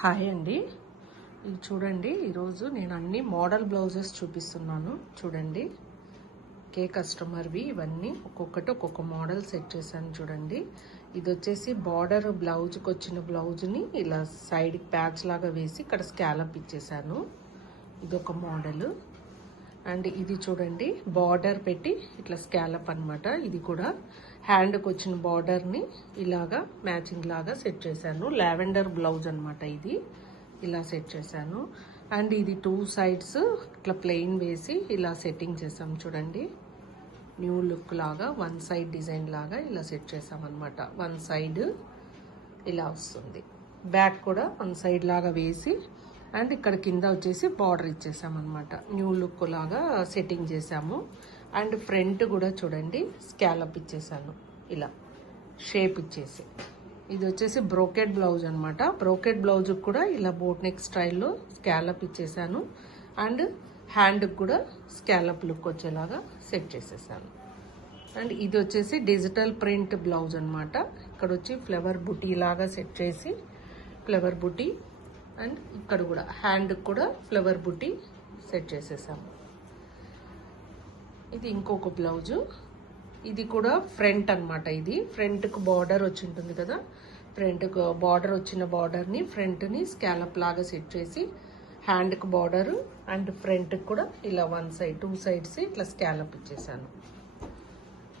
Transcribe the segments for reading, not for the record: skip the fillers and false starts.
Hi అండి. ఇది చూడండి, ఈరోజు నేను అన్ని మోడల్ బ్లౌజెస్ చూపిస్తున్నాను. చూడండి, కస్టమర్వి ఇవన్నీ ఒక్కొక్కటి ఒక్కొక్క మోడల్ సెట్ చేశాను. చూడండి, ఇది వచ్చేసి బార్డర్ బ్లౌజ్కి వచ్చిన బ్లౌజ్ని ఇలా సైడ్కి ప్యాచ్ లాగా వేసి ఇక్కడ స్కాలప్ ఇచ్చేసాను. ఇదొక మోడల్. అండ్ ఇది చూడండి, బార్డర్ పెట్టి ఇట్లా స్కాలప్ అనమాట. ఇది కూడా హ్యాండ్కి వచ్చిన బార్డర్ని ఇలాగా మ్యాచింగ్ లాగా సెట్ చేశాను. లావెండర్ బ్లౌజ్ అనమాట. ఇది ఇలా సెట్ చేశాను. అండ్ ఇది 2 సైడ్స్ ఇట్లా ప్లెయిన్ వేసి ఇలా సెట్టింగ్ చేసాం. చూడండి, న్యూ లుక్ లాగా 1 సైడ్ డిజైన్ లాగా ఇలా సెట్ చేసాం అనమాట. 1 సైడ్ ఇలా వస్తుంది. బ్యాక్ కూడా 1 సైడ్ లాగా వేసి అండ్ ఇక్కడ కింద వచ్చేసి బార్డర్ ఇచ్చేసామన్నమాట. న్యూ లుక్ లాగా సెట్టింగ్ చేసాము. అండ్ ఫ్రంట్ కూడా చూడండి, స్కాలప్ ఇచ్చేసాను ఇలా షేప్ ఇచ్చేసి. ఇది వచ్చేసి బ్రోకెడ్ బ్లౌజ్ అనమాట. బ్రోకెడ్ బ్లౌజ్ కూడా ఇలా బోట్ నెక్ స్టైల్లో స్కాలప్ ఇచ్చేసాను. అండ్ హ్యాండ్కి కూడా స్కాలప్ లుక్ వచ్చేలాగా సెట్ చేసేసాను. అండ్ ఇది వచ్చేసి డిజిటల్ ప్రింట్ బ్లౌజ్ అనమాట. ఇక్కడ వచ్చి ఫ్లవర్ బుటీ లాగా సెట్ చేసి ఫ్లవర్ బుటీ అండ్ ఇక్కడ కూడా హ్యాండ్కి కూడా ఫ్లవర్ బుటీ సెట్ చేసేసాము. ఇది ఇంకొక బ్లౌజు. ఇది కూడా ఫ్రంట్ అనమాట. ఇది ఫ్రంట్కి బార్డర్ వచ్చి ఉంటుంది కదా, ఫ్రంట్కి బార్డర్ వచ్చిన బార్డర్ని ఫ్రంట్ని స్కాలప్ లాగా సెట్ చేసి హ్యాండ్కి బార్డర్ అండ్ ఫ్రంట్కి కూడా ఇలా 1 సైడ్ 2 సైడ్స్ ఇట్లా స్కాలప్ ఇచ్చేసాను.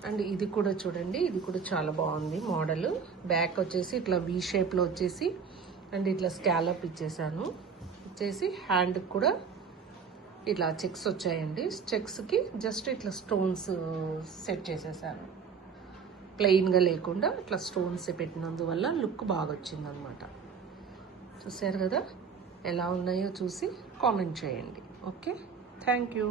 అండ్ ఇది కూడా చూడండి, ఇది కూడా చాలా బాగుంది మోడల్. బ్యాక్ వచ్చేసి ఇట్లా వీ షేప్లో వచ్చేసి అండ్ ఇట్లా స్కాలప్ ఇచ్చేసాను. ఇచ్చేసి హ్యాండ్కి కూడా ఇట్లా చెక్స్ వచ్చాయండి. చెక్స్కి జస్ట్ ఇట్లా స్టోన్స్ సెట్ చేసేసాను. ప్లెయిన్గా లేకుండా ఇట్లా స్టోన్స్ పెట్టినందువల్ల లుక్ బాగా వచ్చిందనమాట. చూసారు కదా, ఎలా ఉన్నాయో చూసి కామెంట్ చేయండి. Okay, thank you.